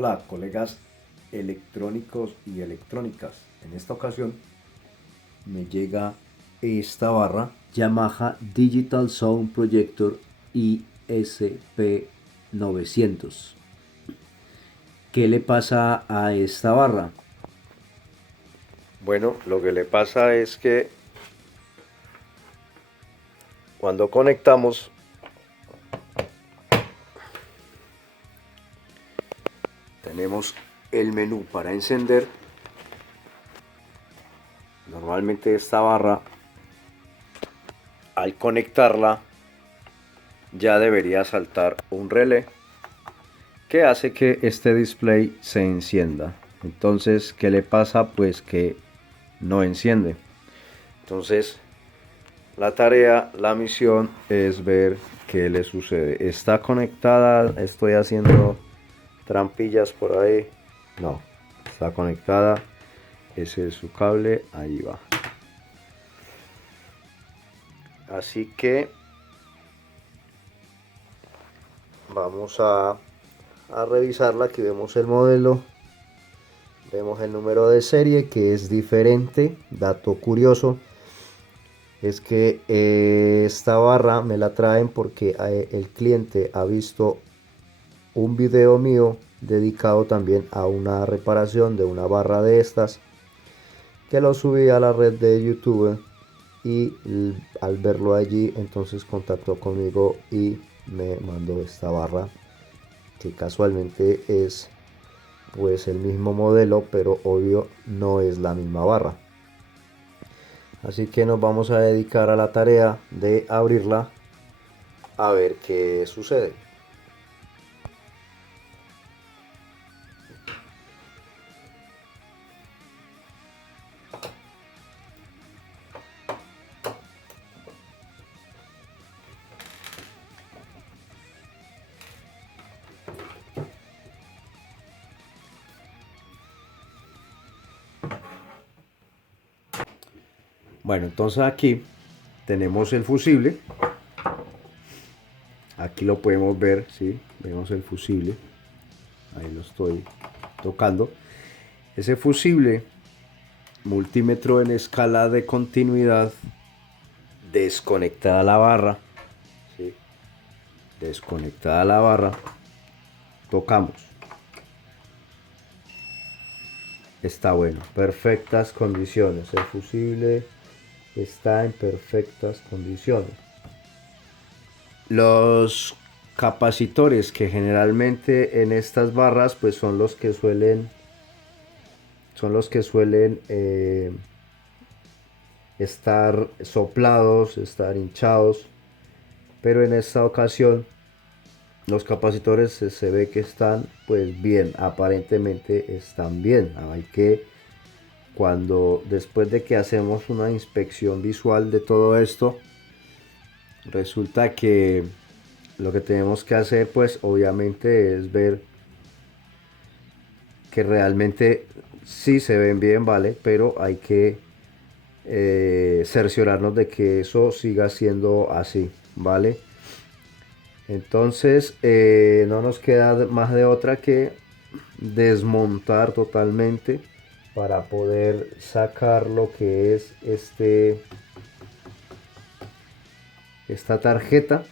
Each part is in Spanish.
Hola, colegas electrónicos y electrónicas. En esta ocasión me llega esta barra Yamaha Digital Sound Projector ISP 900. ¿Qué le pasa a esta barra? Bueno, lo que le pasa es que cuando conectamos tenemos el menú para encender. Normalmente esta barra, al conectarla, ya debería saltar un relé que hace que este display se encienda. Entonces, ¿qué le pasa? Pues que no enciende. Entonces, la tarea, la misión es ver qué le sucede. ¿Está conectada? ¿Estoy haciendo trampillas por ahí? No, está conectada. Ese es su cable, ahí va. Así que vamos a revisarla. Aquí vemos el modelo, vemos el número de serie que es diferente. Dato curioso es que esta barra me la traen porque el cliente ha visto un video mío dedicado también a una reparación de una barra de estas, que lo subí a la red de YouTube, y al verlo allí entonces contactó conmigo y me mandó esta barra, que casualmente es pues el mismo modelo, pero obvio no es la misma barra. Así que nos vamos a dedicar a la tarea de abrirla a ver qué sucede. Bueno, entonces aquí tenemos el fusible. Aquí lo podemos ver, ¿sí? Vemos el fusible. Ahí lo estoy tocando. Ese fusible, multímetro en escala de continuidad, desconectada la barra, ¿sí? Desconectada la barra, tocamos. Está bueno, perfectas condiciones. El fusible está en perfectas condiciones. Los capacitores que generalmente en estas barras pues son los que suelen estar soplados, estar hinchados, pero en esta ocasión los capacitores se ve que están pues bien, aparentemente están bien. Hay que, cuando después de que hacemos una inspección visual de todo esto, resulta que lo que tenemos que hacer pues obviamente es ver que realmente sí se ven bien, vale, pero hay que cerciorarnos de que eso siga siendo así, vale. Entonces no nos queda más de otra que desmontar totalmente para poder sacar lo que es esta tarjeta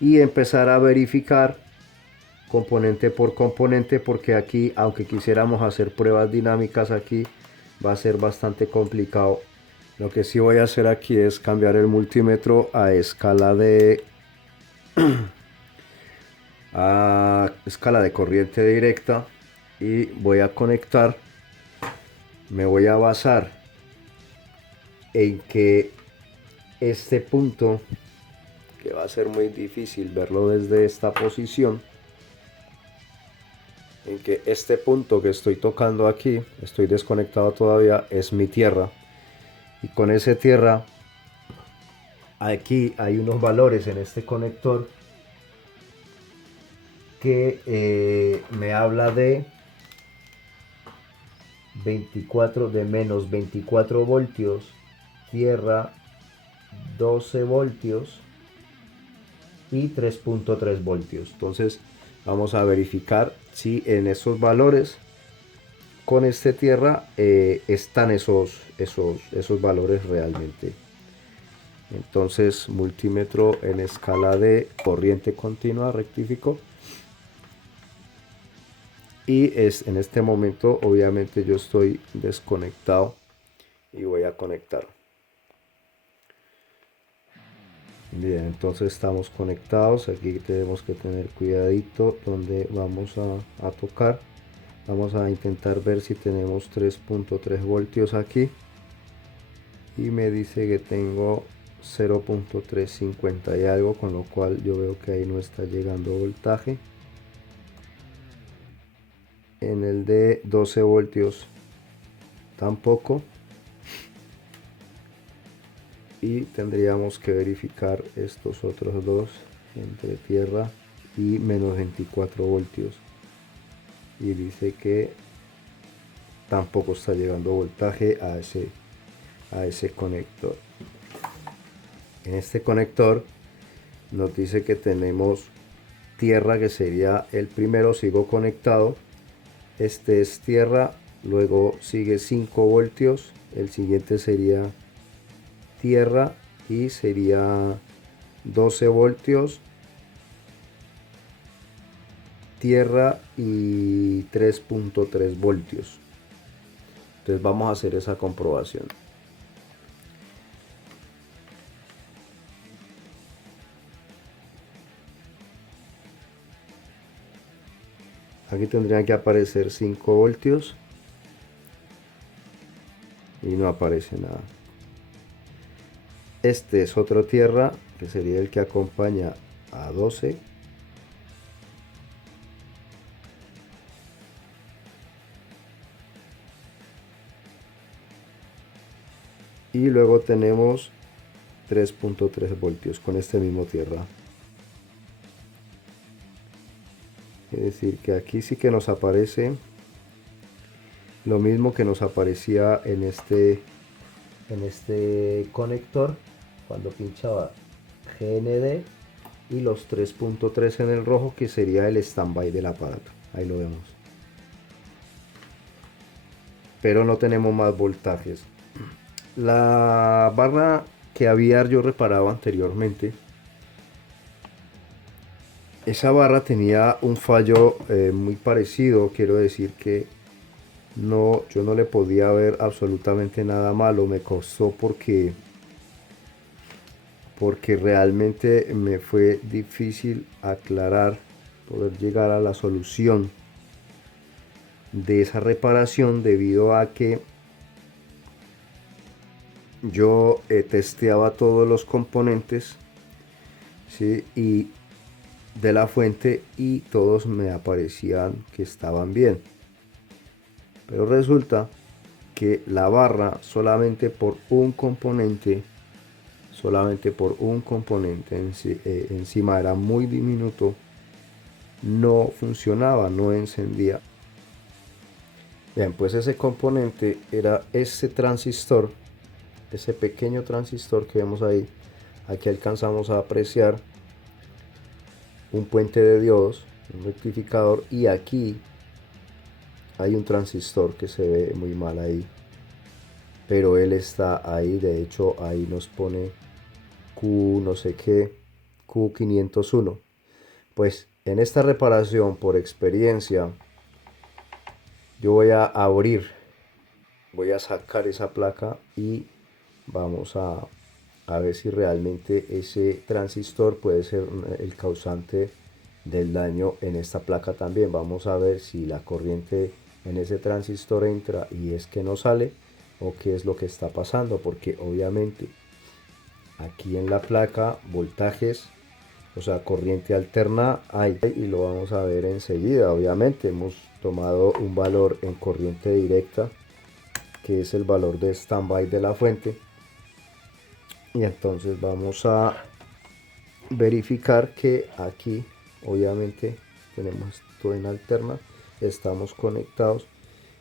y empezar a verificar componente por componente, porque aquí, aunque quisiéramos hacer pruebas dinámicas, aquí va a ser bastante complicado. Lo que sí voy a hacer aquí es cambiar el multímetro a escala de corriente directa, y voy a conectar. Me voy a basar en que este punto, que va a ser muy difícil verlo desde esta posición, en que este punto que estoy tocando aquí, estoy desconectado todavía, es mi tierra, y con ese tierra aquí hay unos valores en este conector que me habla de 24, de menos 24 voltios, tierra 12 voltios y 3.3 voltios. Entonces Vamos a verificar si en esos valores con este tierra están esos valores realmente. Entonces multímetro en escala de corriente continua, rectifico. Y en este momento obviamente yo estoy desconectado y voy a conectar. Bien, entonces estamos conectados. Aquí tenemos que tener cuidadito donde vamos a tocar. Vamos a intentar ver si tenemos 3.3 voltios aquí. Y me dice que tengo 0.350 y algo, con lo cual yo veo que ahí no está llegando voltaje. En el de 12 voltios tampoco. Y tendríamos que verificar estos otros dos entre tierra y menos 24 voltios. Y dice que tampoco está llegando voltaje a ese conector. En este conector nos dice que tenemos tierra, que sería el primero. Sigo conectado. Este es tierra, luego sigue 5 voltios, el siguiente sería tierra y sería 12 voltios, tierra y 3.3 voltios. Entonces vamos a hacer esa comprobación. Aquí tendrían que aparecer 5 voltios y no aparece nada. Este es otro tierra, que sería el que acompaña a 12. Y luego tenemos 3.3 voltios con este mismo tierra. Es decir, que aquí sí que nos aparece lo mismo que nos aparecía en este conector cuando pinchaba GND, y los 3.3 en el rojo, que sería el standby del aparato. Ahí lo vemos. Pero no tenemos más voltajes. La barra que había yo reparado anteriormente, esa barra tenía un fallo muy parecido. Quiero decir que yo no le podía ver absolutamente nada malo. Me costó porque realmente me fue difícil aclarar, poder llegar a la solución de esa reparación, debido a que yo testeaba todos los componentes, ¿sí? Y de la fuente, y todos me aparecían que estaban bien, pero resulta que la barra, solamente por un componente encima, era muy diminuto, no funcionaba, no encendía. Bien, pues ese componente era ese transistor, ese pequeño transistor que vemos ahí. Aquí alcanzamos a apreciar un puente de diodos, un rectificador, y aquí hay un transistor que se ve muy mal ahí, pero él está ahí. De hecho ahí nos pone Q no sé qué, Q501. Pues en esta reparación, por experiencia, yo voy a sacar esa placa y vamos a ver si realmente ese transistor puede ser el causante del daño en esta placa también. Vamos a ver si la corriente en ese transistor entra y es que no sale, o qué es lo que está pasando, porque obviamente aquí en la placa voltajes, o sea, corriente alterna hay, y lo vamos a ver enseguida. Obviamente hemos tomado un valor en corriente directa, que es el valor de standby de la fuente, y entonces vamos a verificar que aquí obviamente tenemos esto en alterna, estamos conectados,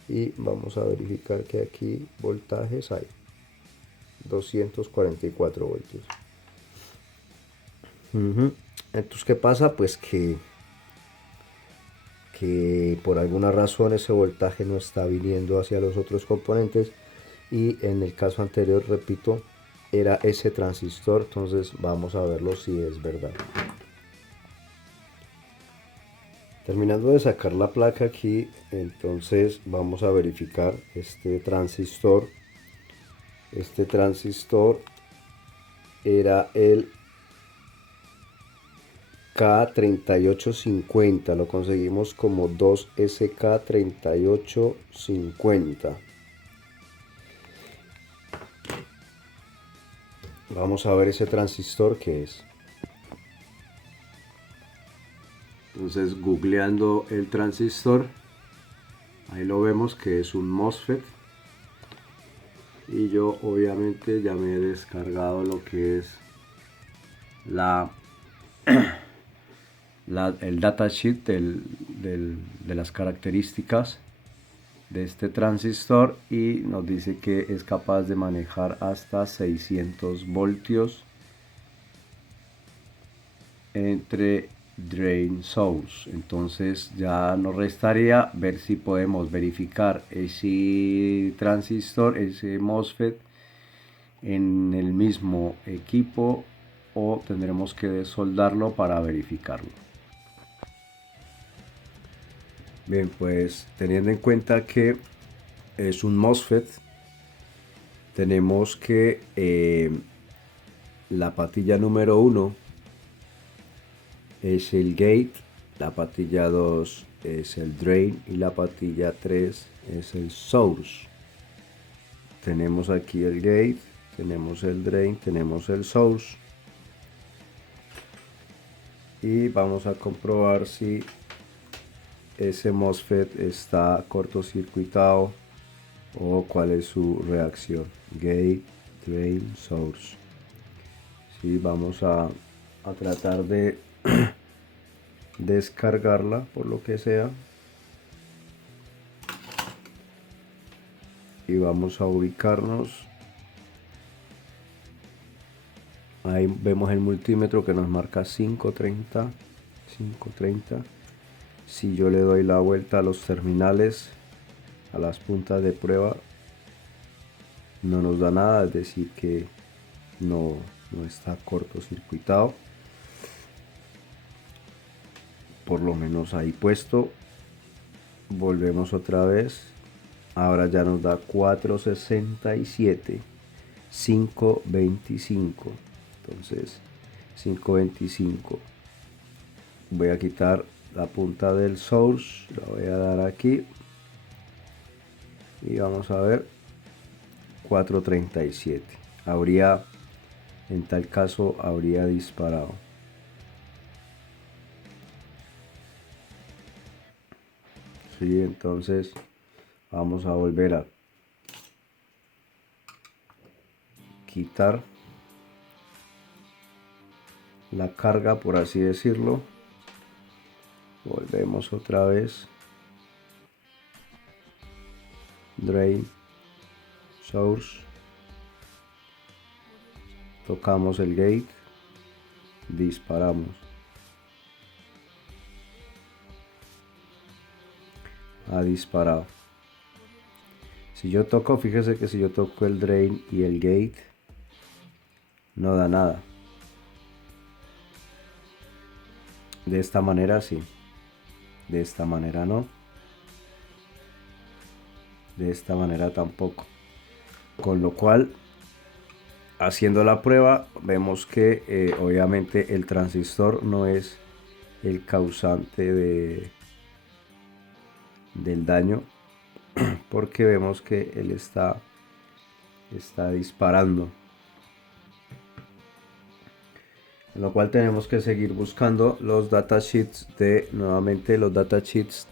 y vamos a verificar que aquí voltajes hay 244 voltios. Entonces, ¿qué pasa? Pues que que por alguna razón ese voltaje no está viniendo hacia los otros componentes, y en el caso anterior, repito, era ese transistor. Entonces vamos a verlo si es verdad. Terminando de sacar la placa aquí, entonces vamos a verificar este transistor. Este transistor era el K3850, lo conseguimos como 2SK3850. Vamos a ver ese transistor que es. Entonces, googleando el transistor, ahí lo vemos que es un MOSFET. Y yo obviamente ya me he descargado lo que es el datasheet de las características de este transistor, y nos dice que es capaz de manejar hasta 600 voltios entre drain source. Entonces ya nos restaría ver si podemos verificar ese transistor, ese MOSFET, en el mismo equipo, o tendremos que desoldarlo para verificarlo. Bien, pues teniendo en cuenta que es un MOSFET, tenemos que la patilla número 1 es el gate, la patilla 2 es el drain y la patilla 3 es el source. Tenemos aquí el gate, tenemos el drain, tenemos el source, y vamos a comprobar si ese MOSFET está cortocircuitado o cuál es su reacción. Gate, drain, source. Sí, vamos a tratar de descargarla por lo que sea, y vamos a ubicarnos. Ahí vemos el multímetro que nos marca 530. Si yo le doy la vuelta a los terminales, a las puntas de prueba, no nos da nada, es decir que no está cortocircuitado, por lo menos ahí puesto. Volvemos otra vez, ahora ya nos da 467, 525. Entonces 525, voy a quitar la punta del source, la voy a dar aquí y vamos a ver 437. En tal caso habría disparado. Sí, entonces vamos a volver a quitar la carga, por así decirlo. Volvemos otra vez, drain, source, tocamos el gate, disparamos. Ha disparado. Si yo toco, fíjese que si yo toco el drain y el gate, no da nada. De esta manera sí, de esta manera no, de esta manera tampoco. Con lo cual, haciendo la prueba, vemos que obviamente el transistor no es el causante del daño, porque vemos que él está disparando. Con lo cual tenemos que seguir buscando los datasheets nuevamente los datasheets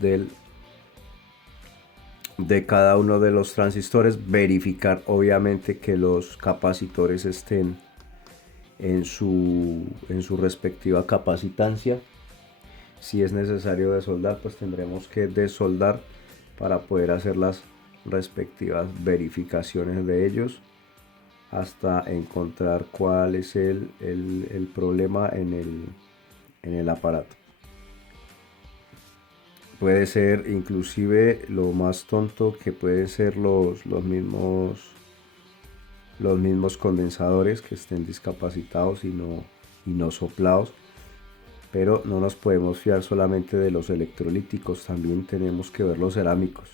de cada uno de los transistores, verificar obviamente que los capacitores estén en su respectiva capacitancia. Si es necesario desoldar, pues tendremos que desoldar para poder hacer las respectivas verificaciones de ellos, hasta encontrar cuál es el problema en el aparato. puede ser inclusive lo más tonto que pueden ser los mismos condensadores que estén discapacitados y no soplados. Pero no nos podemos fiar solamente de los electrolíticos, también tenemos que ver los cerámicos,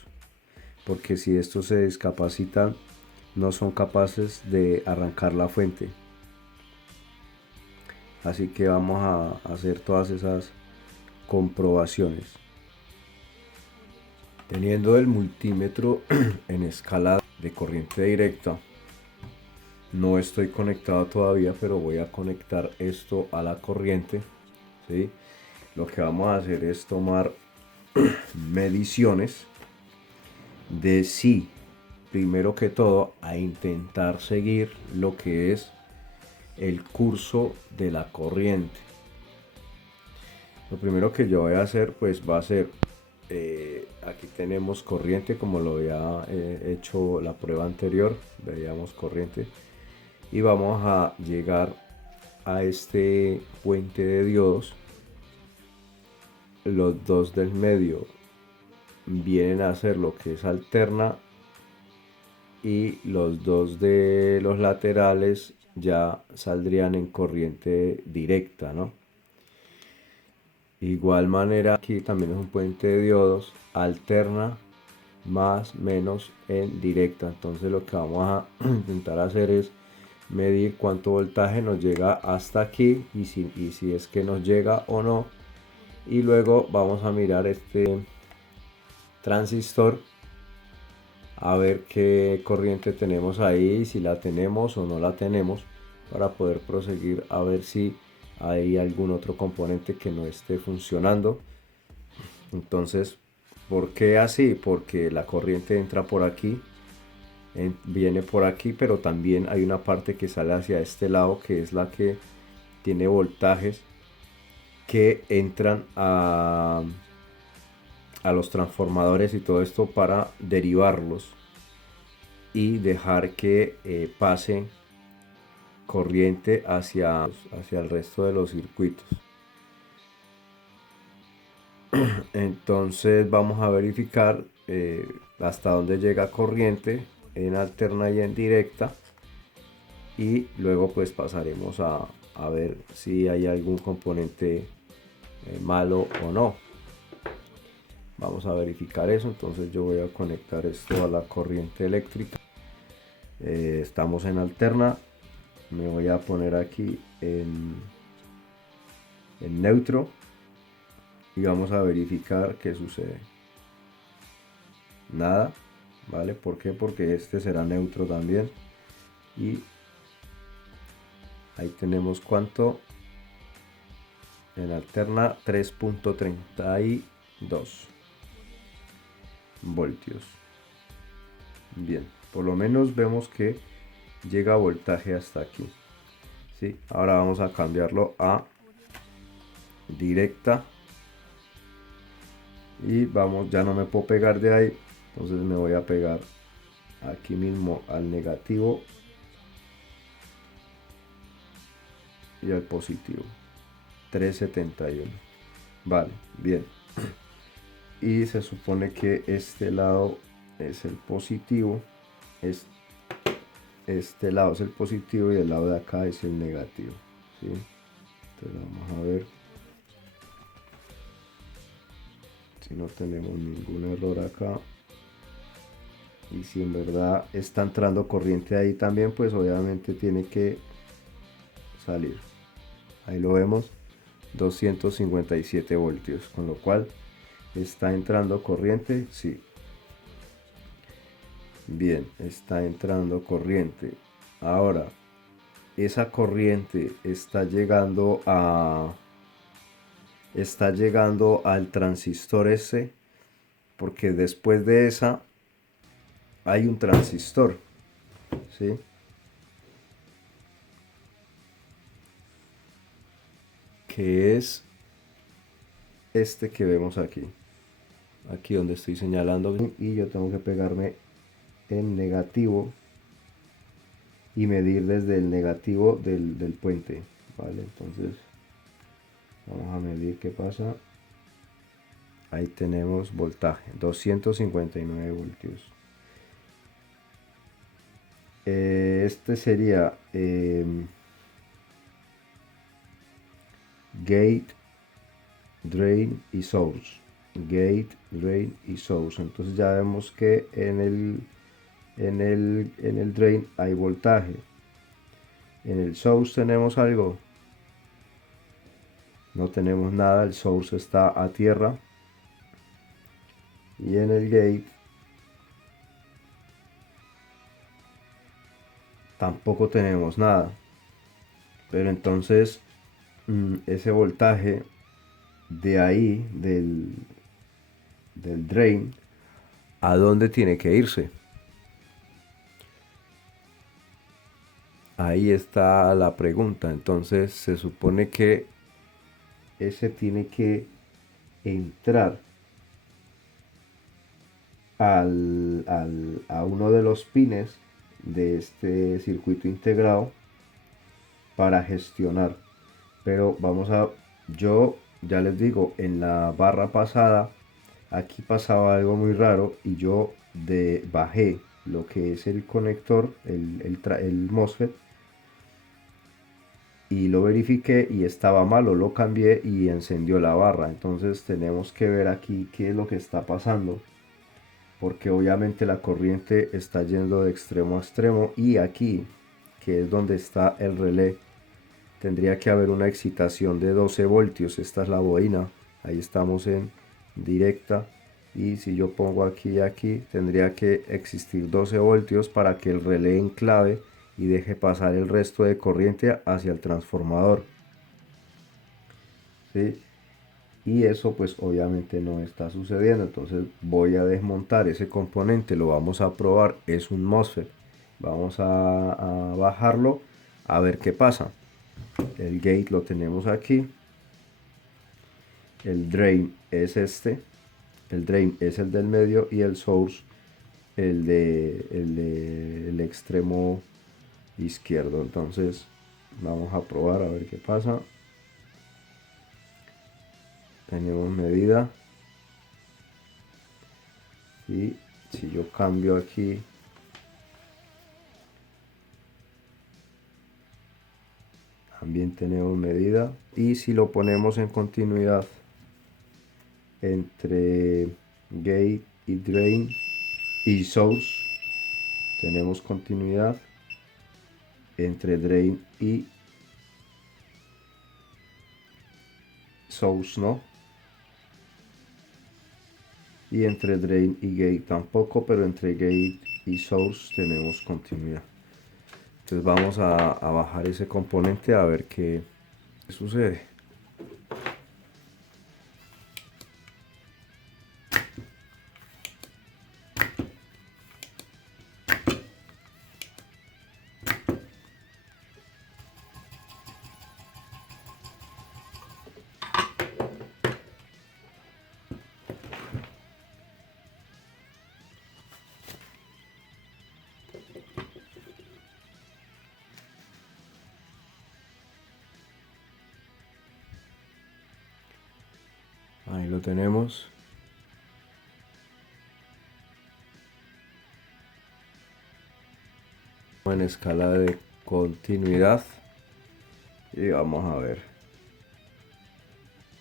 porque si estos se discapacitan no son capaces de arrancar la fuente. Así que vamos a hacer todas esas comprobaciones. Teniendo el multímetro en escala de corriente directa, no estoy conectado todavía, pero voy a conectar esto a la corriente, ¿sí? Lo que vamos a hacer es tomar mediciones de si, primero que todo, a intentar seguir lo que es el curso de la corriente. Lo primero que yo voy a hacer pues va a ser, aquí tenemos corriente como lo había hecho la prueba anterior, veíamos corriente, y vamos a llegar a este puente de diodos. Los dos del medio vienen a ser lo que es alterna y los dos de los laterales ya saldrían en corriente directa, ¿no? Igual manera aquí también es un puente de diodos, alterna más menos en directa. Entonces lo que vamos a intentar hacer es medir cuánto voltaje nos llega hasta aquí y si es que nos llega o no. Y luego vamos a mirar este transistor a ver qué corriente tenemos ahí, si la tenemos o no la tenemos, para poder proseguir a ver si hay algún otro componente que no esté funcionando. Entonces, ¿por qué así? Porque la corriente entra por aquí, viene por aquí, pero también hay una parte que sale hacia este lado, que es la que tiene voltajes que entran a los transformadores y todo esto para derivarlos y dejar que pase corriente hacia el resto de los circuitos. Entonces vamos a verificar hasta dónde llega corriente en alterna y en directa, y luego pues pasaremos a ver si hay algún componente malo o no. Vamos a verificar eso. Entonces yo voy a conectar esto a la corriente eléctrica. Estamos en alterna, me voy a poner aquí en neutro y vamos a verificar qué sucede. Nada, ¿vale? ¿Por qué? Porque este será neutro también. Y ahí tenemos cuánto en alterna, 3.32 voltios. Bien, por lo menos vemos que llega voltaje hasta aquí, ¿sí? Ahora vamos a cambiarlo a directa y vamos, ya no me puedo pegar de ahí, entonces me voy a pegar aquí mismo al negativo y al positivo. 371. Vale, bien. Y se supone que este lado es el positivo, este lado es el positivo y el lado de acá es el negativo, ¿sí? Entonces vamos a ver si no tenemos ningún error acá, y si en verdad está entrando corriente ahí también, pues obviamente tiene que salir. Ahí lo vemos, 257 voltios, con lo cual está entrando corriente, sí. Bien, está entrando corriente. Ahora, esa corriente está llegando al transistor ese, porque después de esa hay un transistor, ¿sí? Que es este que vemos aquí. Aquí donde estoy señalando, y yo tengo que pegarme en negativo y medir desde el negativo del puente, ¿vale? Entonces vamos a medir qué pasa Ahí tenemos voltaje, 259 voltios. Este sería gate, drain y source. Gate, drain y source. Entonces ya vemos que en el drain hay voltaje. En el source tenemos algo. No tenemos nada, el source está a tierra. Y en el gate tampoco tenemos nada. Pero entonces ese voltaje de ahí, del drain, ¿a dónde tiene que irse? Ahí está la pregunta. Entonces se supone que ese tiene que entrar a uno de los pines de este circuito integrado para gestionar. Pero vamos a, yo ya les digo, en la barra pasada aquí pasaba algo muy raro y yo bajé lo que es el conector, el MOSFET, y lo verifiqué y estaba malo, lo cambié y encendió la barra. Entonces tenemos que ver aquí qué es lo que está pasando, porque obviamente la corriente está yendo de extremo a extremo, y aquí, que es donde está el relé, tendría que haber una excitación de 12 voltios. Esta es la bobina, ahí estamos en directa, y si yo pongo aquí, tendría que existir 12 voltios para que el relé enclave y deje pasar el resto de corriente hacia el transformador, ¿sí? Y eso pues obviamente no está sucediendo. Entonces voy a desmontar ese componente, lo vamos a probar. Es un MOSFET, vamos a bajarlo a ver qué pasa. El gate lo tenemos aquí, el drain es este, el drain es el del medio, y el source el extremo izquierdo. Entonces vamos a probar a ver qué pasa. Tenemos medida, y si yo cambio aquí, también tenemos medida, y si lo ponemos en continuidad entre gate y drain y source, tenemos continuidad. Entre drain y source no, y entre drain y gate tampoco, pero entre gate y source tenemos continuidad. Entonces vamos a bajar ese componente a ver qué sucede. Ahí lo tenemos. En escala de continuidad, y vamos a ver.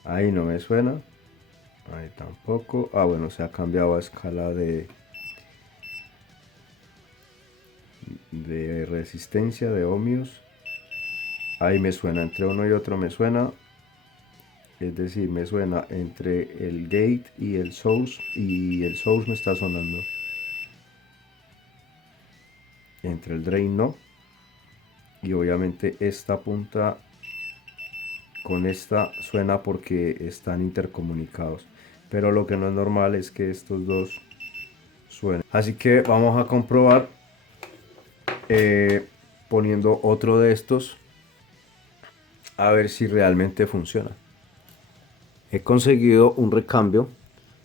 Ahí no me suena, ahí tampoco. Bueno, se ha cambiado a escala de resistencia, de ohmios. Ahí me suena, entre uno y otro me suena. Es decir, me suena entre el gate y el source, y el source me está sonando. Entre el drain no. Y obviamente esta punta con esta suena porque están intercomunicados. Pero lo que no es normal es que estos dos suenen. Así que vamos a comprobar poniendo otro de estos, a ver si realmente funciona. He conseguido un recambio.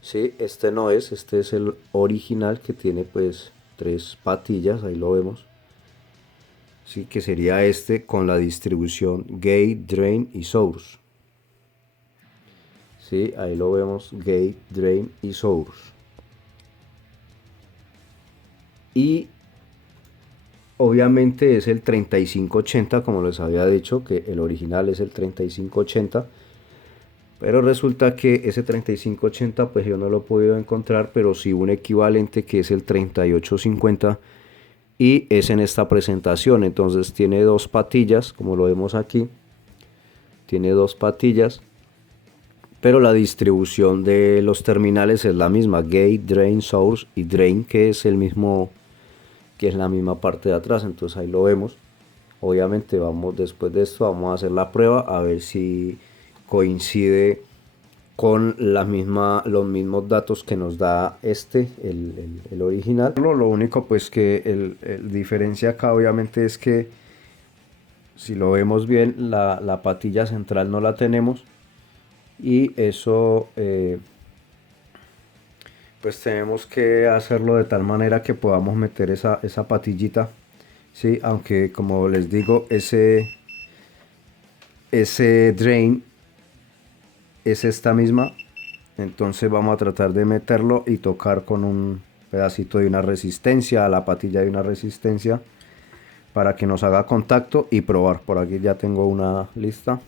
Sí, este no es, este es el original, que tiene pues 3 patillas, ahí lo vemos. Sí, que sería este con la distribución gate, drain y source. ¿sí? Ahí lo vemos, gate, drain y source. Y obviamente es el 3580, como les había dicho, que el original es el 3580. Pero resulta que ese 3580 pues yo no lo he podido encontrar, pero sí un equivalente que es el 3850 y es en esta presentación. Entonces tiene dos patillas, como lo vemos aquí. Tiene dos patillas, pero la distribución de los terminales es la misma: gate, drain, source y drain, que es el mismo, que es la misma parte de atrás. Entonces ahí lo vemos. Obviamente después de esto vamos a hacer la prueba a ver si coincide con los mismos datos que nos da el original. Lo único pues que el diferencia acá obviamente es que si lo vemos bien, la patilla central no la tenemos, y eso pues tenemos que hacerlo de tal manera que podamos meter esa patillita, ¿sí? Aunque como les digo, ese drain es esta misma. Entonces vamos a tratar de meterlo y tocar con un pedacito de una resistencia, a la patilla de una resistencia, para que nos haga contacto y probar. Por aquí ya tengo una lista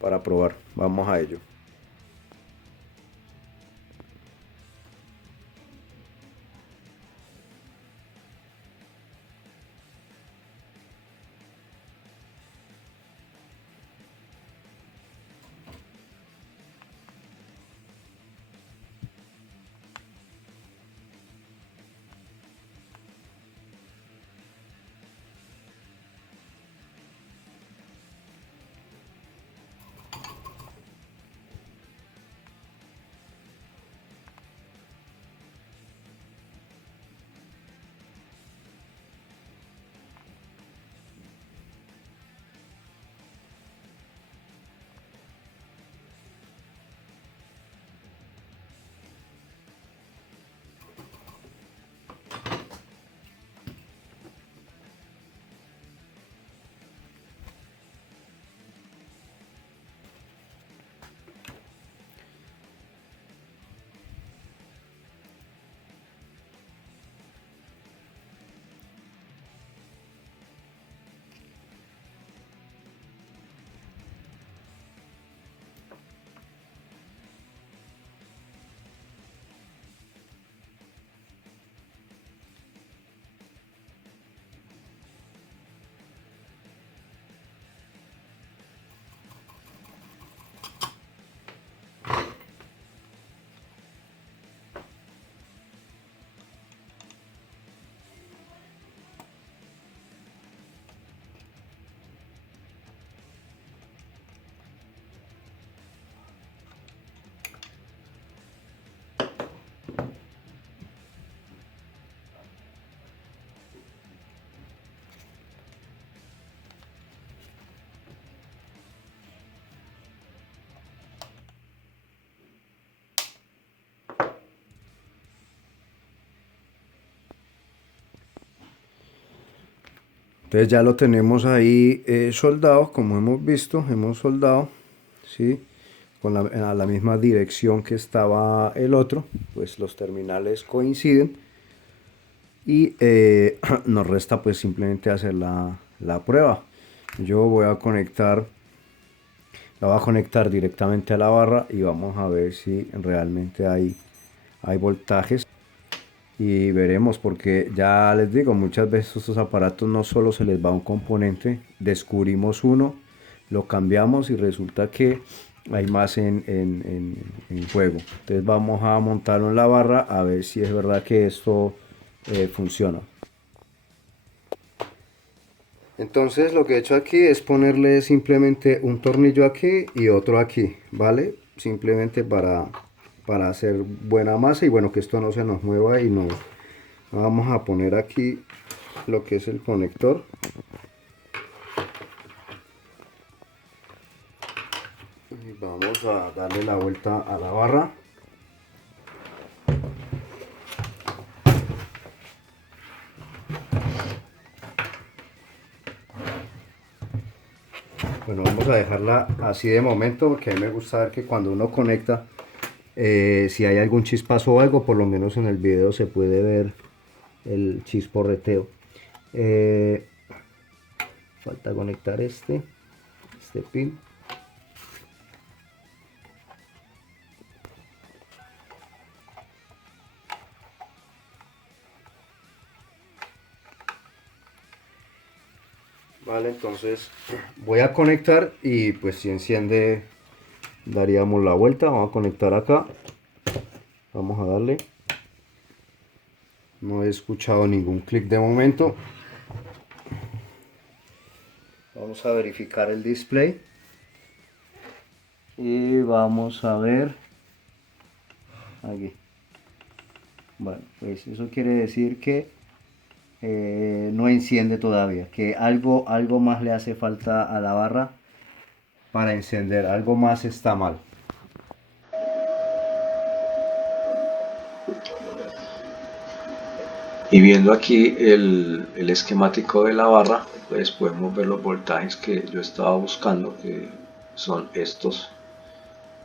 para probar. Vamos a ello. Entonces ya lo tenemos ahí soldado, como hemos visto, hemos soldado, ¿sí? A la misma dirección que estaba el otro, pues los terminales coinciden, y nos resta pues simplemente hacer la prueba. Yo la voy a conectar directamente a la barra y vamos a ver si realmente hay voltajes. Y veremos, porque ya les digo, muchas veces estos aparatos no solo se les va un componente, descubrimos uno, lo cambiamos y resulta que hay más en juego. Entonces vamos a montarlo en la barra a ver si es verdad que esto funciona. Entonces lo que he hecho aquí es ponerle simplemente un tornillo aquí y otro aquí, ¿vale? Simplemente para hacer buena masa y bueno, que esto no se nos mueva y no. Vamos a poner aquí lo que es el conector. Y vamos a darle la vuelta a la barra. Bueno, vamos vamos a dejarla así de momento, porque a mí me gusta ver que cuando uno conecta, si hay algún chispazo o algo, por lo menos en el video se puede ver el chisporreteo. Falta conectar este pin. Vale, entonces voy a conectar y pues si enciende daríamos la vuelta. Vamos a conectar acá, vamos a darle. No he escuchado ningún clic de momento. Vamos a verificar el display y vamos a ver aquí. Bueno, pues eso quiere decir que no enciende todavía, que algo más le hace falta a la barra para encender, algo más está mal. Y viendo aquí el esquemático de la barra, pues podemos ver los voltajes que yo estaba buscando, que son estos: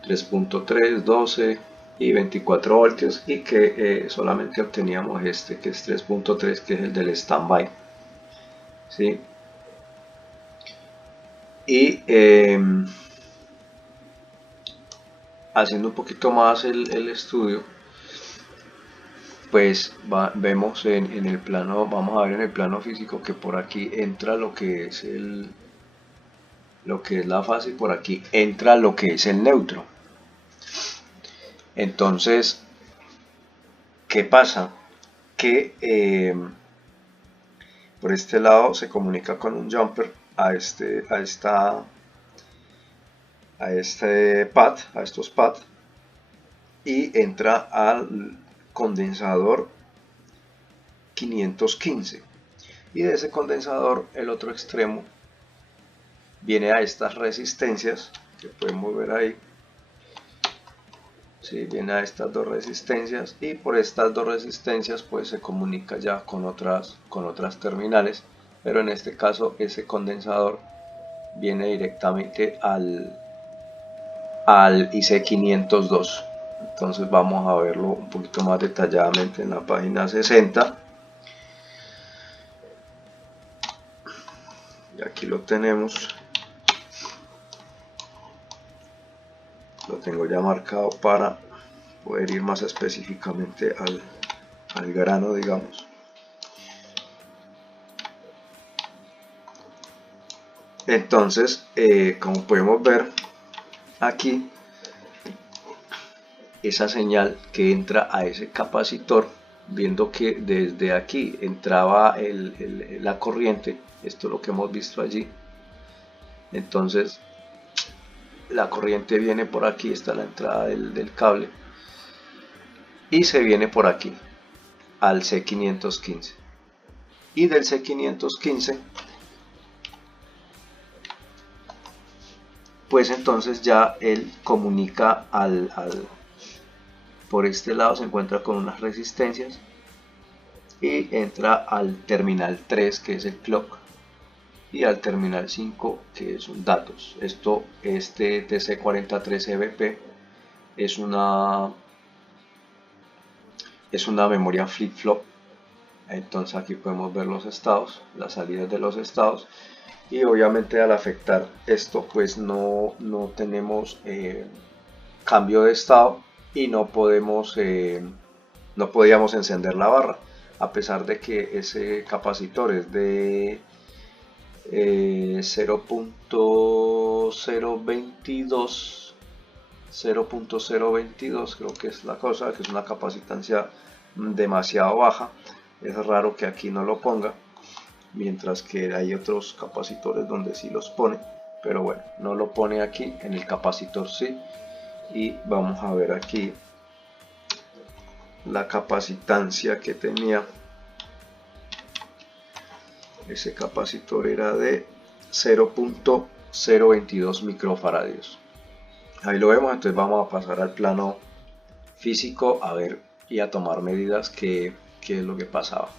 3.3, 12 y 24 voltios, y que solamente obteníamos este, que es 3.3, que es el del standby, ¿sí? Y haciendo un poquito más el estudio, pues vemos en el plano, vamos a ver en el plano físico que por aquí entra lo que es la fase, y por aquí entra lo que es el neutro. Entonces, ¿qué pasa? Que por este lado se comunica con un jumper a este pad, a estos pads, y entra al condensador 515, y de ese condensador el otro extremo viene a estas resistencias que podemos ver ahí. Sí, viene a estas dos resistencias, y por estas dos resistencias pues se comunica ya con otras terminales, pero en este caso ese condensador viene directamente al IC502. Entonces vamos a verlo un poquito más detalladamente en la página 60. Y aquí lo tenemos. Lo tengo ya marcado para poder ir más específicamente al grano, digamos. Entonces, como podemos ver aquí, esa señal que entra a ese capacitor, viendo que desde aquí entraba la corriente, esto es lo que hemos visto allí. Entonces la corriente viene por aquí, está la entrada del cable, y se viene por aquí al C515, y del C515 pues entonces ya él comunica por este lado, se encuentra con unas resistencias y entra al terminal 3, que es el clock, y al terminal 5, que es un datos. Este TC43EBP es una memoria flip-flop. Entonces aquí podemos ver los estados, las salidas de los estados, y obviamente al afectar esto pues no tenemos cambio de estado, y no podíamos encender la barra, a pesar de que ese capacitor es de 0.022, creo que es la cosa, que es una capacitancia demasiado baja. Es raro que aquí no lo ponga, mientras que hay otros capacitores donde sí los pone, pero bueno, no lo pone aquí, en el capacitor sí. Y vamos a ver aquí la capacitancia que tenía. Ese capacitor era de 0.022 microfaradios. Ahí lo vemos. Entonces vamos a pasar al plano físico a ver y a tomar medidas qué es lo que pasaba.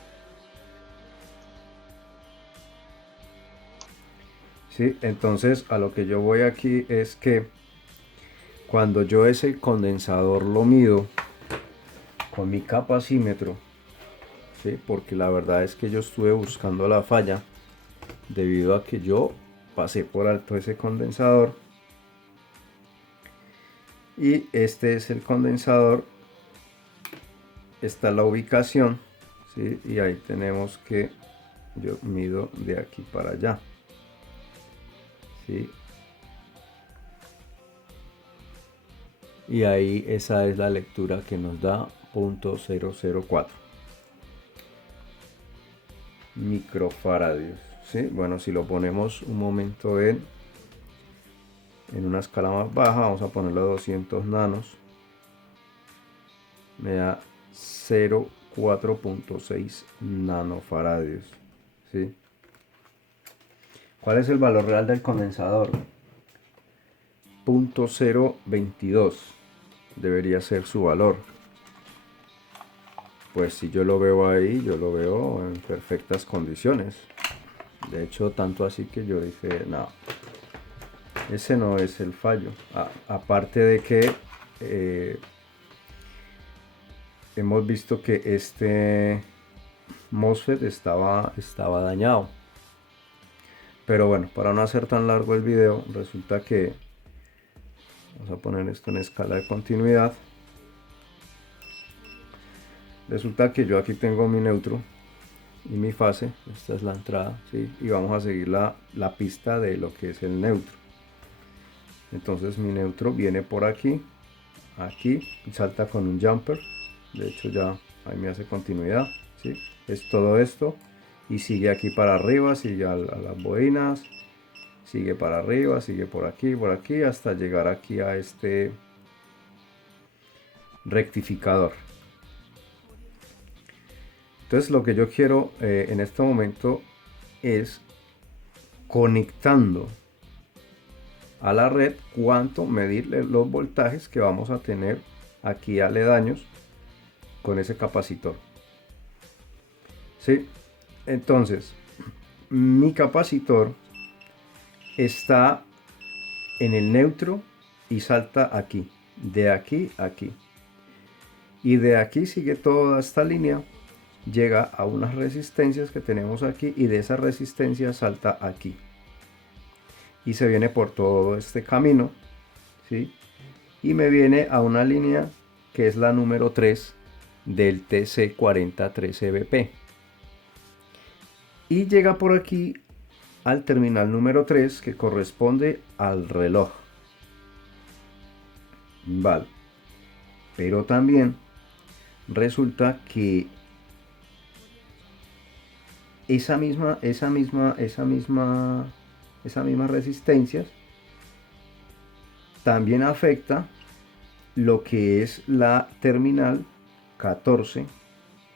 ¿sí? Entonces a lo que yo voy aquí es que cuando yo ese condensador lo mido con mi capacímetro, ¿sí? Porque la verdad es que yo estuve buscando la falla debido a que yo pasé por alto ese condensador, y este es el condensador, está la ubicación, ¿sí? Y ahí tenemos que yo mido de aquí para allá, ¿sí? Y ahí esa es la lectura que nos da 0.004 microfaradios, ¿sí? Bueno, si lo ponemos un momento en una escala más baja, vamos a ponerlo a 200 nanos, me da 0,4.6 nanofaradios, ¿sí? ¿Cuál es el valor real del condensador? 0.022 debería ser su valor. Pues si yo lo veo ahí, yo lo veo en perfectas condiciones. De hecho, tanto así que yo dije, no, ese no es el fallo. Aparte de que hemos visto que este MOSFET estaba dañado. Pero bueno, para no hacer tan largo el video, resulta que vamos a poner esto en escala de continuidad. Resulta que yo aquí tengo mi neutro y mi fase, esta es la entrada, ¿sí? Y vamos a seguir la pista de lo que es el neutro. Entonces mi neutro viene por aquí, aquí, y salta con un jumper. De hecho ya ahí me hace continuidad, ¿sí? Es todo esto y sigue aquí para arriba, sigue a las bobinas, sigue para arriba, sigue por aquí, hasta llegar aquí a este rectificador. Entonces lo que yo quiero en este momento es, conectando a la red, cuánto medir los voltajes que vamos a tener aquí aledaños con ese capacitor. ¿Sí? Entonces, mi capacitor está en el neutro y salta aquí, de aquí a aquí. Y de aquí sigue toda esta línea, llega a unas resistencias que tenemos aquí, y de esa resistencia salta aquí. Y se viene por todo este camino, ¿sí? Y me viene a una línea que es la número 3 del TC4013BP. Y llega por aquí al terminal número 3, que corresponde al reloj. Vale. Pero también resulta que esa misma resistencia también afecta lo que es la terminal 14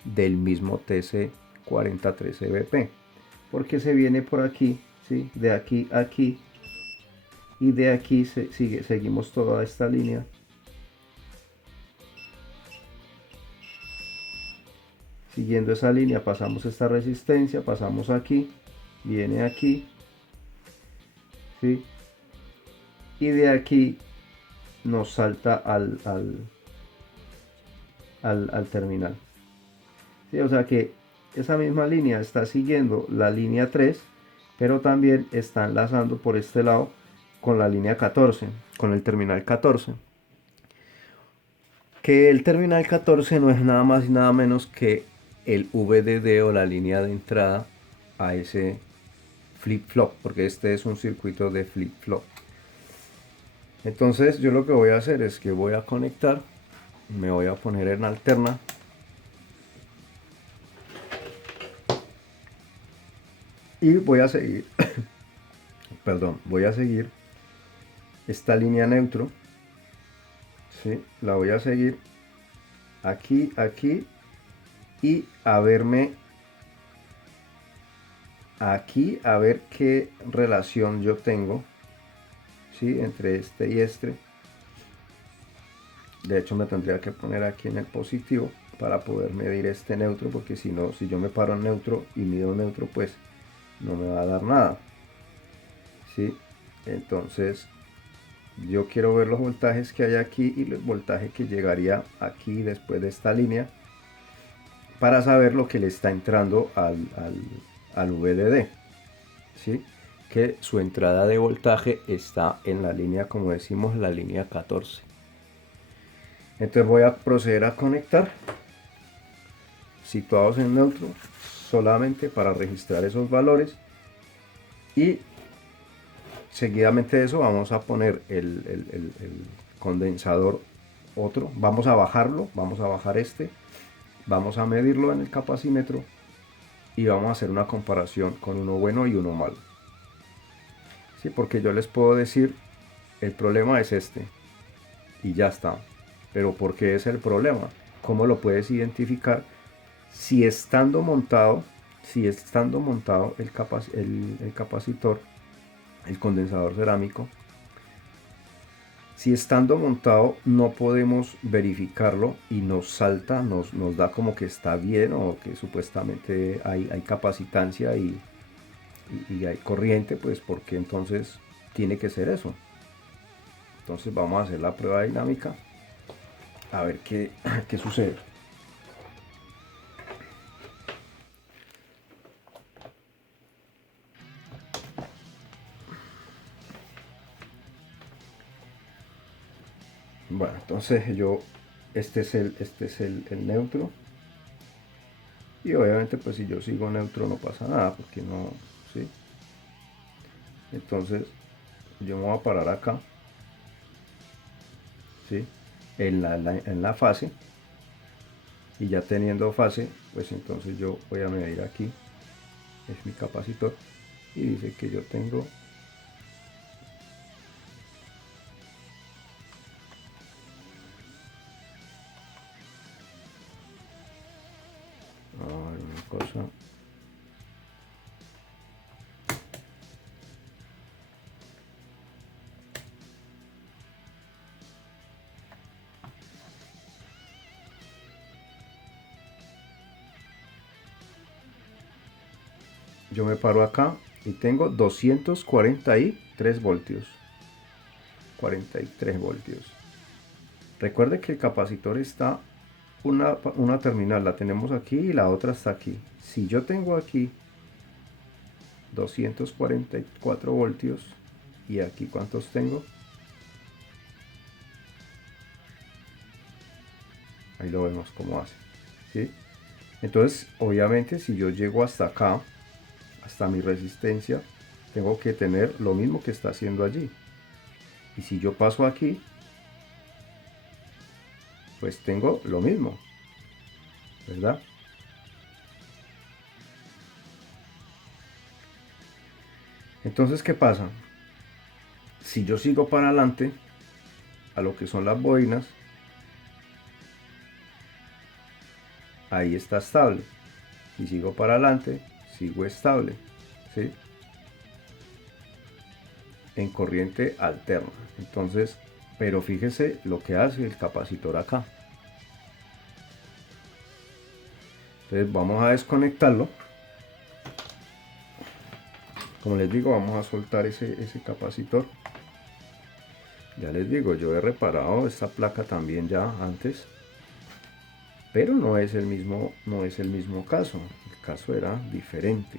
del mismo TC4013BP, porque se viene por aquí, ¿sí? De aquí a aquí, y de aquí seguimos toda esta línea. Siguiendo esa línea pasamos esta resistencia, pasamos aquí, viene aquí, ¿sí? Y de aquí nos salta al terminal, ¿sí? O sea que esa misma línea está siguiendo la línea 3, pero también está enlazando por este lado con la línea 14, con el terminal 14. Que el terminal 14 no es nada más y nada menos que el VDD, o la línea de entrada a ese flip-flop, porque este es un circuito de flip-flop. Entonces yo lo que voy a hacer es que voy a conectar, me voy a poner en alterna, y voy a seguir perdón, voy a seguir esta línea neutro, ¿sí? La voy a seguir aquí, aquí, y a verme aquí, a ver qué relación yo tengo, ¿sí? Entre este y este. De hecho me tendría que poner aquí en el positivo para poder medir este neutro, porque si no, si yo me paro en neutro y mido neutro, pues no me va a dar nada, ¿sí? Entonces yo quiero ver los voltajes que hay aquí y el voltaje que llegaría aquí después de esta línea para saber lo que le está entrando al VDD, ¿sí? Que su entrada de voltaje está en la línea, como decimos, la línea 14. Entonces voy a proceder a conectar situados en neutro solamente para registrar esos valores, y seguidamente de eso vamos a poner el condensador otro, vamos a bajarlo, vamos a bajar este, vamos a medirlo en el capacímetro y vamos a hacer una comparación con uno bueno y uno malo. ¿Sí? Porque yo les puedo decir, el problema es este y ya está. Pero ¿por qué es el problema? ¿Cómo lo puedes identificar? Si estando montado, el capacitor, el condensador cerámico, si estando montado no podemos verificarlo y nos salta, nos da como que está bien o que supuestamente hay capacitancia y hay corriente, pues porque entonces tiene que ser eso. Entonces vamos a hacer la prueba dinámica a ver qué, qué sucede. Bueno, entonces este es el neutro. Y obviamente pues si yo sigo neutro no pasa nada porque no, ¿sí? Entonces yo me voy a parar acá, ¿sí? En la fase, y ya teniendo fase, pues entonces yo voy a medir aquí, es mi capacitor, y dice que yo tengo una cosa. Yo me paro acá y tengo 243 voltios. 43 voltios. Recuerde que el capacitor está, una terminal la tenemos aquí y la otra está aquí. Si yo tengo aquí 244 voltios y aquí cuántos tengo, ahí lo vemos cómo hace, ¿sí? Entonces obviamente si yo llego hasta acá, hasta mi resistencia, tengo que tener lo mismo que está haciendo allí. Y si yo paso aquí, pues tengo lo mismo, ¿verdad? Entonces, ¿qué pasa? Si yo sigo para adelante a lo que son las bobinas, ahí está estable. Si sigo para adelante, sigo estable, ¿sí? En corriente alterna. Entonces, pero fíjese lo que hace el capacitor acá. Entonces vamos a desconectarlo. Como les digo, vamos a soltar ese capacitor. Ya les digo, yo he reparado esta placa también ya antes, pero no es el mismo caso. El caso era diferente.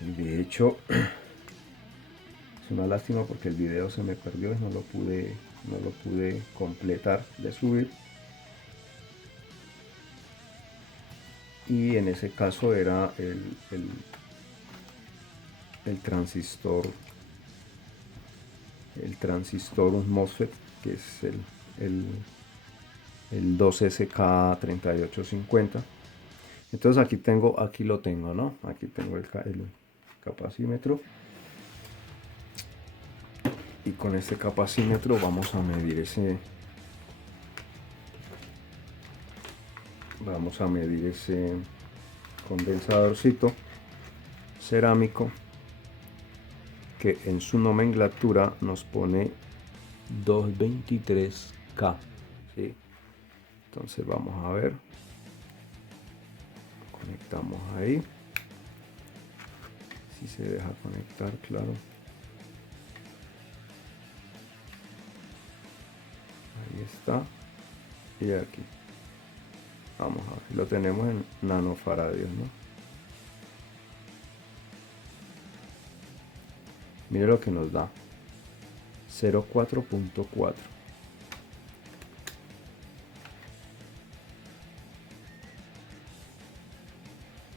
Y de hecho, es una lástima porque el video se me perdió y no lo pude completar de subir. Y en ese caso era el transistor, un MOSFET, que es el 2SK3850. Entonces aquí lo tengo, ¿no? Aquí tengo el capacímetro. Y con este capacímetro vamos a medir ese condensadorcito cerámico que en su nomenclatura nos pone 223K, ¿sí? Entonces vamos a ver, conectamos ahí, Si se deja conectar, claro. Ahí está. Y aquí. Vamos a ver. Lo tenemos en nanofaradios, ¿no? Mire lo que nos da. 0,4.4.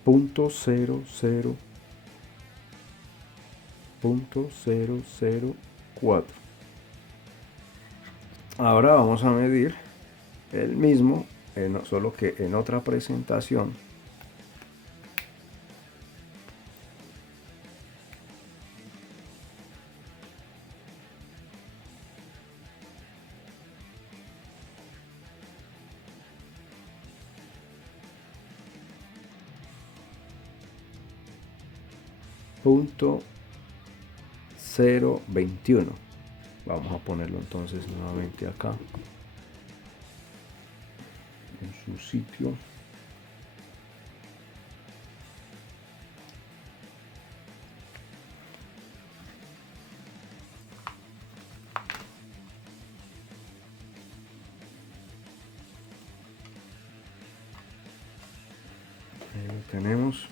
.004. Ahora vamos a medir el mismo, solo que en otra presentación. .021. Vamos a ponerlo entonces nuevamente acá en su sitio. Ahí lo tenemos.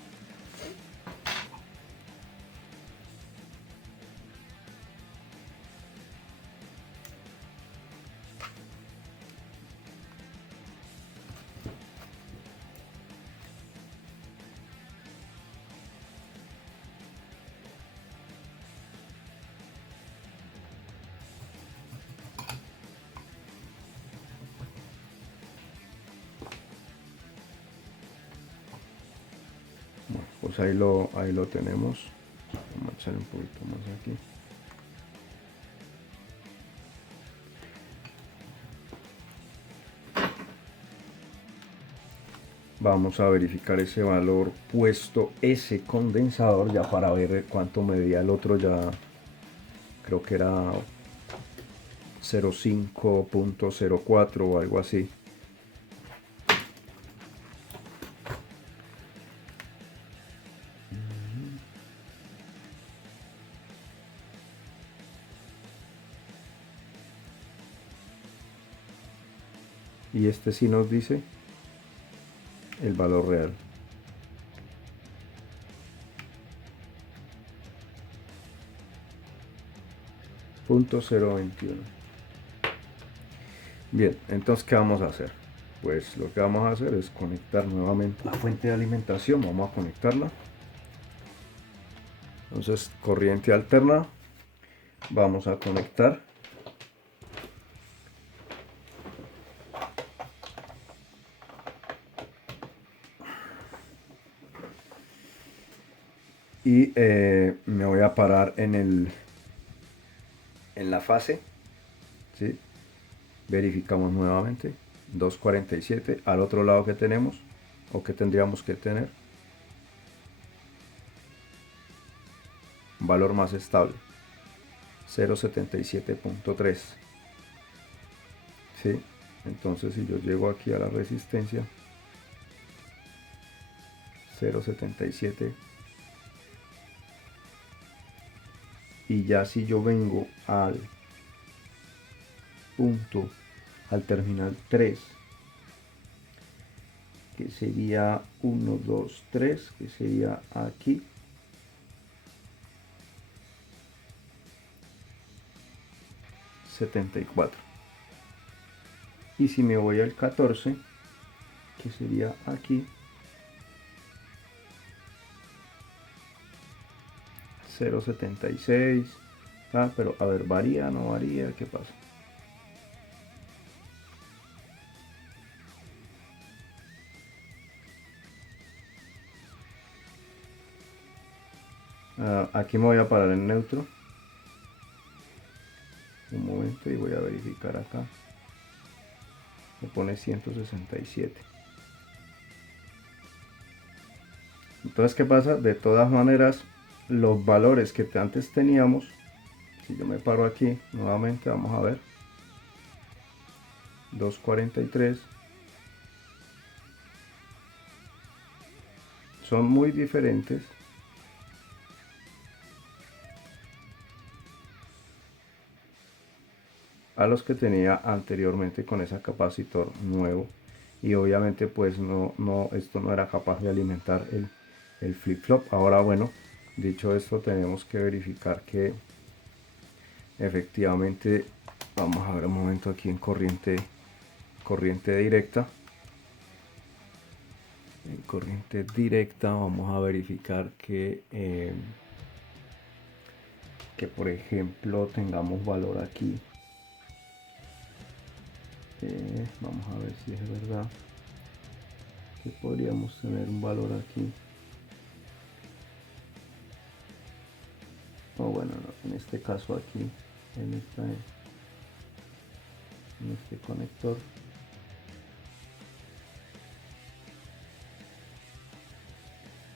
Bueno, pues ahí lo tenemos. Vamos a echar un poquito más aquí. Vamos a verificar ese valor puesto ese condensador ya para ver cuánto medía el otro. Ya creo que era 0,5.04 o algo así. Y este sí nos dice el valor real. .021. Bien, entonces ¿qué vamos a hacer? Pues lo que vamos a hacer es conectar nuevamente la fuente de alimentación. Vamos a conectarla. Entonces, corriente alterna. Vamos a conectar. Y me voy a parar en la fase, ¿sí? Verificamos nuevamente 247 al otro lado que tenemos o que tendríamos que tener un valor más estable, 0,77.3, ¿sí? Entonces si yo llego aquí a la resistencia 0,77, y ya si yo vengo al punto, al terminal 3, que sería 1, 2, 3, que sería aquí, .74. Y si me voy al 14, que sería aquí, 0,76. Pero a ver, varía, no varía, ¿qué pasa? Aquí me voy a parar en neutro un momento y voy a verificar acá. Me pone 167. Entonces, ¿qué pasa? De todas maneras, los valores que antes teníamos, si yo me paro aquí nuevamente, vamos a ver, 243, son muy diferentes a los que tenía anteriormente con ese capacitor nuevo, y obviamente pues esto no era capaz de alimentar el flip-flop. Ahora bueno, dicho esto, tenemos que verificar que efectivamente, vamos a ver un momento aquí en corriente directa. En corriente directa vamos a verificar que por ejemplo tengamos valor aquí. Vamos a ver si es verdad que podríamos tener un valor aquí. O bueno, no, en este caso aquí, en este conector.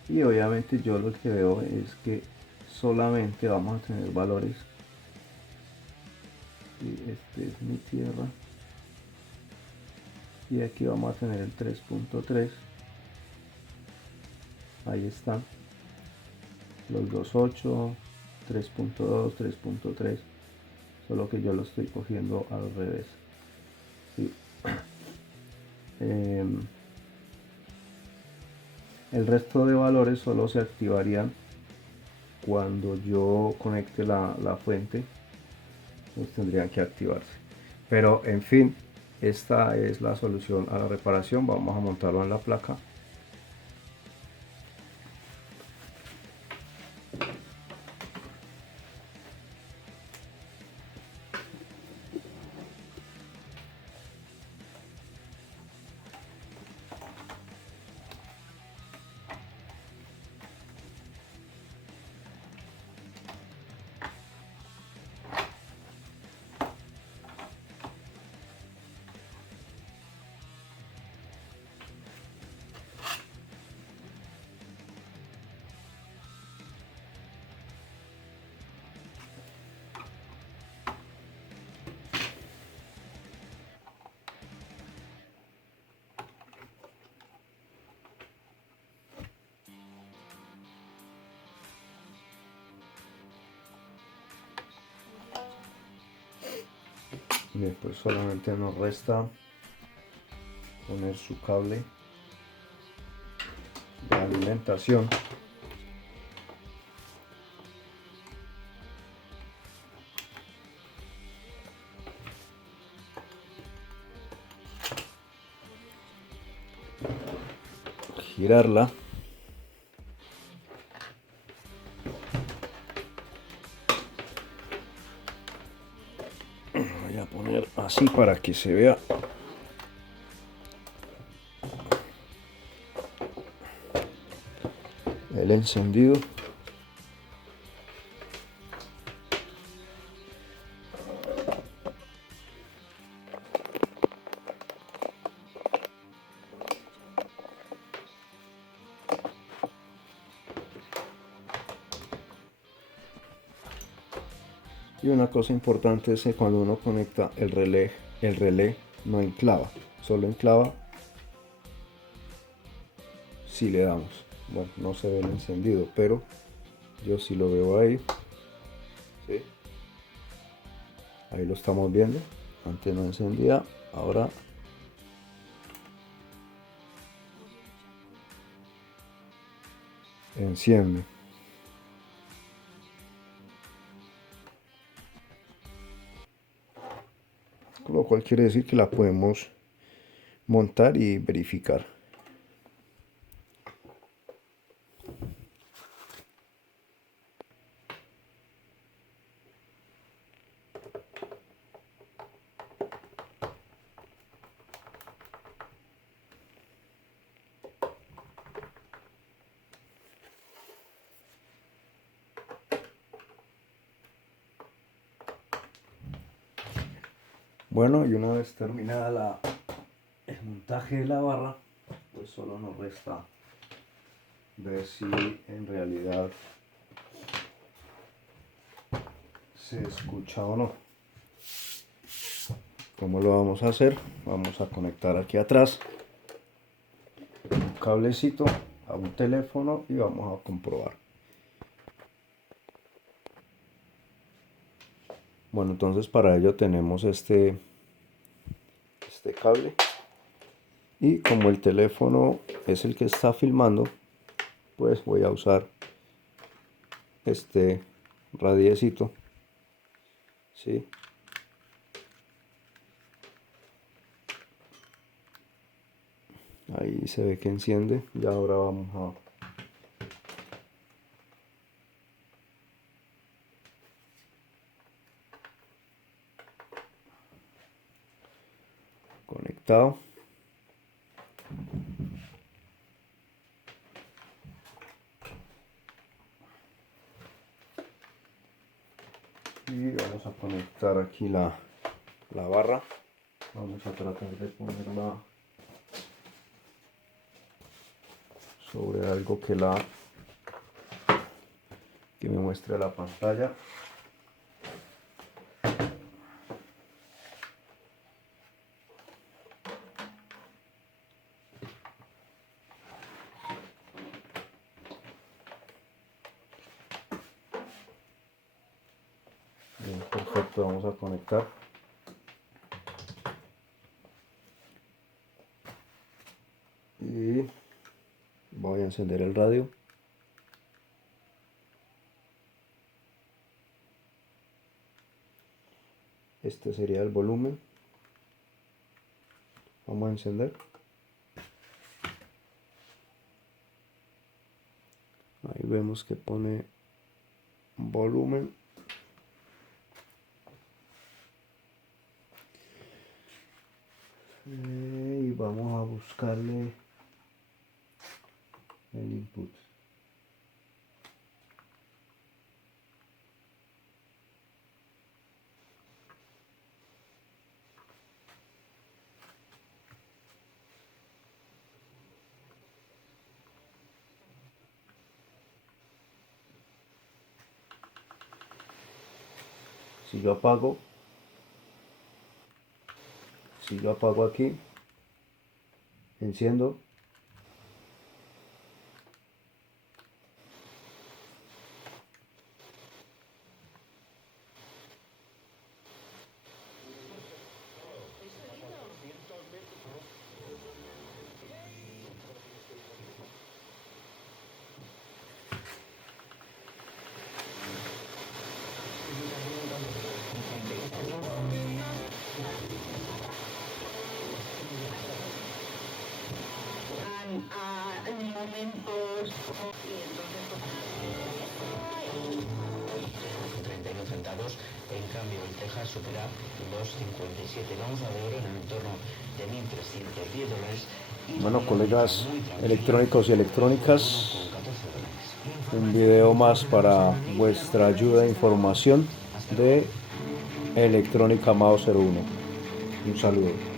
Y obviamente yo lo que veo es que solamente vamos a tener valores. Y este es mi tierra. Y aquí vamos a tener el 3.3. Ahí están los 2.8, 3.2, 3.3, solo que yo lo estoy cogiendo al revés. Sí. El resto de valores solo se activarían cuando yo conecte la fuente, pues tendrían que activarse. Pero en fin, esta es la solución a la reparación. Vamos a montarlo en la placa. Bien, pues solamente nos resta poner su cable de alimentación. Girarla. Voy a poner así para que se vea. El encendido. Y una cosa importante es que cuando uno conecta el relé no enclava, solo enclava si le damos. Bueno, no se ve el encendido, pero yo sí lo veo ahí. ¿Sí? Ahí lo estamos viendo. Antes no encendía, ahora enciende. Lo cual quiere decir que la podemos montar y verificar. Bueno, y una vez terminada el montaje de la barra, pues solo nos resta ver si en realidad se escucha o no. ¿Cómo lo vamos a hacer? Vamos a conectar aquí atrás un cablecito a un teléfono y vamos a comprobar. Bueno, entonces para ello tenemos este cable, y como el teléfono es el que está filmando, pues voy a usar este radiecito, ¿sí? Ahí se ve que enciende. Y ahora vamos a conectado. Y vamos a conectar aquí la barra. Vamos a tratar de ponerla sobre algo que me muestre la pantalla. Bien, perfecto, vamos a conectar. Y voy a encender el radio. Este sería el volumen. Vamos a encender. Ahí vemos que pone volumen. Y vamos a buscarle el input. Si yo apago aquí, enciendo, momentos y entonces 31 centavos, en cambio el Texas supera los 57. Vamos a ver en el entorno de $1.310. Bueno, colegas electrónicos y electrónicas, un video más para vuestra ayuda e información de Electrónica Mao 01. Un saludo.